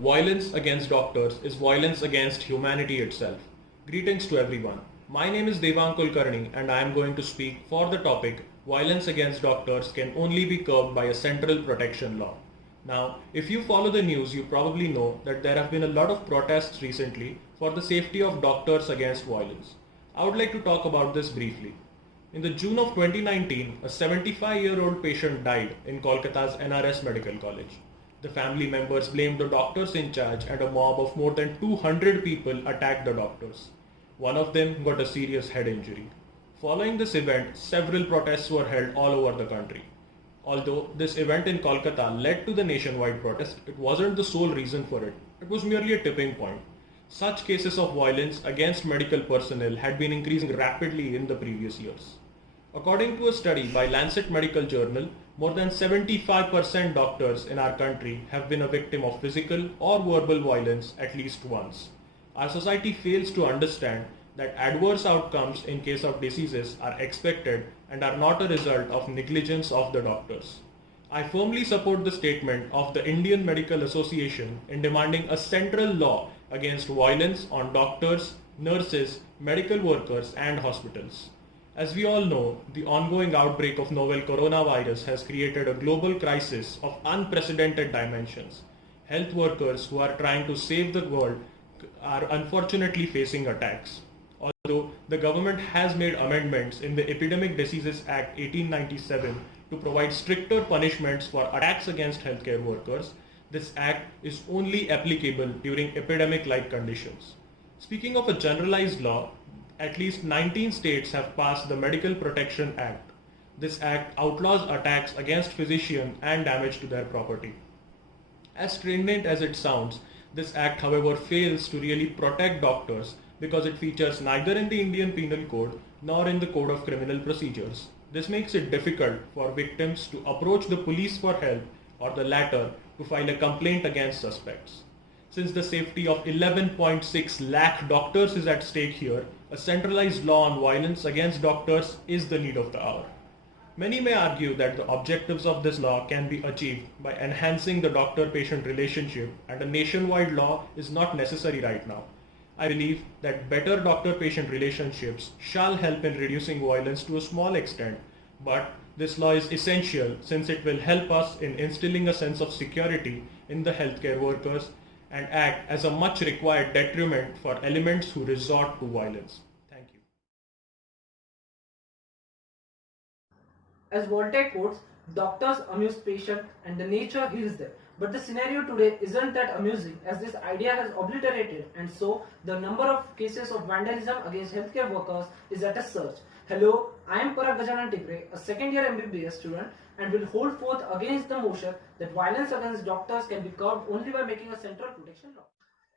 Violence against doctors is violence against humanity itself. Greetings to everyone. My name is DEVANG KULKARNI and I am going to speak for the topic violence against doctors can only be curbed by a central protection law. Now, if you follow the news, you probably know that there have been a lot of protests recently for the safety of doctors against violence. I would like to talk about this briefly. In the June of 2019, a 75-year-old patient died in Kolkata's NRS Medical College. The family members blamed the doctors in charge and a mob of more than 200 people attacked the doctors. One of them got a serious head injury. Following this event, several protests were held all over the country. Although this event in Kolkata led to the nationwide protest, it wasn't the sole reason for it. It was merely a tipping point. Such cases of violence against medical personnel had been increasing rapidly in the previous years. According to a study by Lancet Medical Journal, more than 75% doctors in our country have been a victim of physical or verbal violence at least once. Our society fails to understand that adverse outcomes in case of diseases are expected and are not a result of negligence of the doctors. I firmly support the statement of the Indian Medical Association in demanding a central law against violence on doctors, nurses, medical workers and hospitals. As we all know, the ongoing outbreak of novel coronavirus has created a global crisis of unprecedented dimensions. Health workers who are trying to save the world are unfortunately facing attacks. Although the government has made amendments in the Epidemic Diseases Act 1897 to provide stricter punishments for attacks against healthcare workers, this act is only applicable during epidemic-like conditions. Speaking of a generalized law, at least 19 states have passed the Medical Protection Act. This act outlaws attacks against physicians and damage to their property. As stringent as it sounds, this act however fails to really protect doctors because it features neither in the Indian Penal Code nor in the Code of Criminal Procedures. This makes it difficult for victims to approach the police for help or the latter to file a complaint against suspects. Since the safety of 11.6 lakh doctors is at stake here, a centralized law on violence against doctors is the need of the hour. Many may argue that the objectives of this law can be achieved by enhancing the doctor-patient relationship and a nationwide law is not necessary right now. I believe that better doctor-patient relationships shall help in reducing violence to a small extent, but this law is essential since it will help us in instilling a sense of security in the healthcare workers and act as a much required deterrent for elements who resort to violence. Thank you. As Voltaire quotes, doctors amuse patients and the nature heals them. But the scenario today isn't that amusing as this idea has obliterated and so the number of cases of vandalism against healthcare workers is at a surge. Hello, I am Parag Tipre, a second year MBBS student and will hold forth against the motion that violence against doctors can be curbed only by making a central protection law.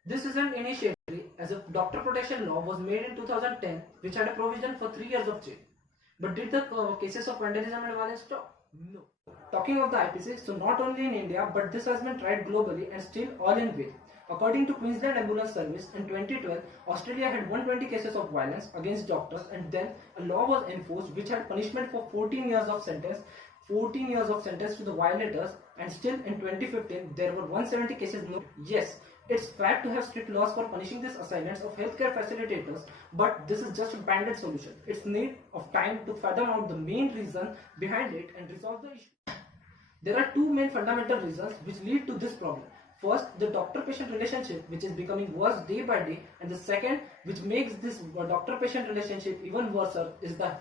This isn't initially as a doctor protection law was made in 2010 which had a provision for 3 years of jail. But did the cases of vandalism and violence stop? No. Talking of the IPC, so not only in India, but this has been tried globally and still all in vain. According to Queensland Ambulance Service, in 2012, Australia had 120 cases of violence against doctors and then a law was enforced which had punishment for 14 years of sentence to the violators and still in 2015 there were 170 cases. No. Yes, it's fair to have strict laws for punishing these assailants of healthcare facilitators, but this is just a band-aid solution. It's need of time to fathom out the main reason behind it and resolve the issue. There are two main fundamental reasons which lead to this problem. First, the doctor-patient relationship which is becoming worse day by day, and the second which makes this doctor-patient relationship even worse is the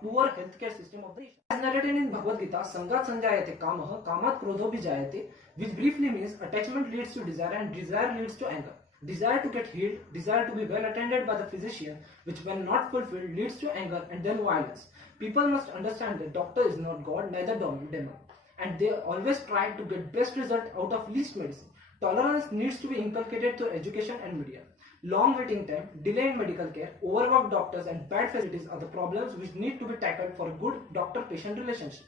poor healthcare system of the nation. As narrated in Bhagavad Gita, Sangat sanjayate kamah, kamat krodho bijayate, which briefly means attachment leads to desire and desire leads to anger. Desire to get healed, desire to be well attended by the physician, which when not fulfilled leads to anger and then violence. People must understand that doctor is not God, neither demon, and they always try to get best result out of least medicine. Tolerance needs to be inculcated through education and media. Long waiting time, delay in medical care, overworked doctors and bad facilities are the problems which need to be tackled for a good doctor-patient relationship.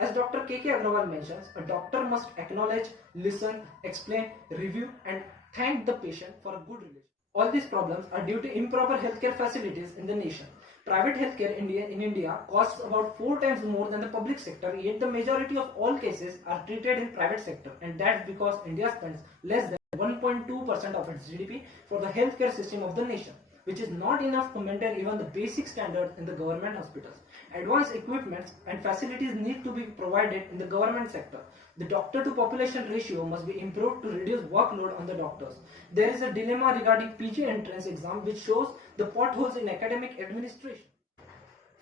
As Dr. K.K. Agrawal mentions, a doctor must acknowledge, listen, explain, review and thank the patient for a good relationship. All these problems are due to improper healthcare facilities in the nation. Private healthcare in India costs about 4 times more than the public sector, yet the majority of all cases are treated in private sector, and that's because India spends less than 1.2% of its GDP for the healthcare system of the nation, which is not enough to maintain even the basic standards in the government hospitals. Advanced equipments and facilities need to be provided in the government sector. The doctor to population ratio must be improved to reduce workload on the doctors. There is a dilemma regarding PG entrance exam which shows the potholes in academic administration.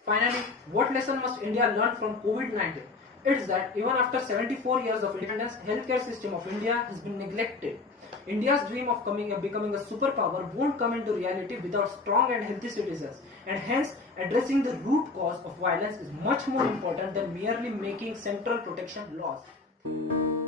Finally, what lesson must India learn from COVID-19? It's that even after 74 years of independence, healthcare system of India has been neglected. India's dream of becoming a superpower won't come into reality without strong and healthy citizens, and hence addressing the root cause of violence is much more important than merely making central protection laws.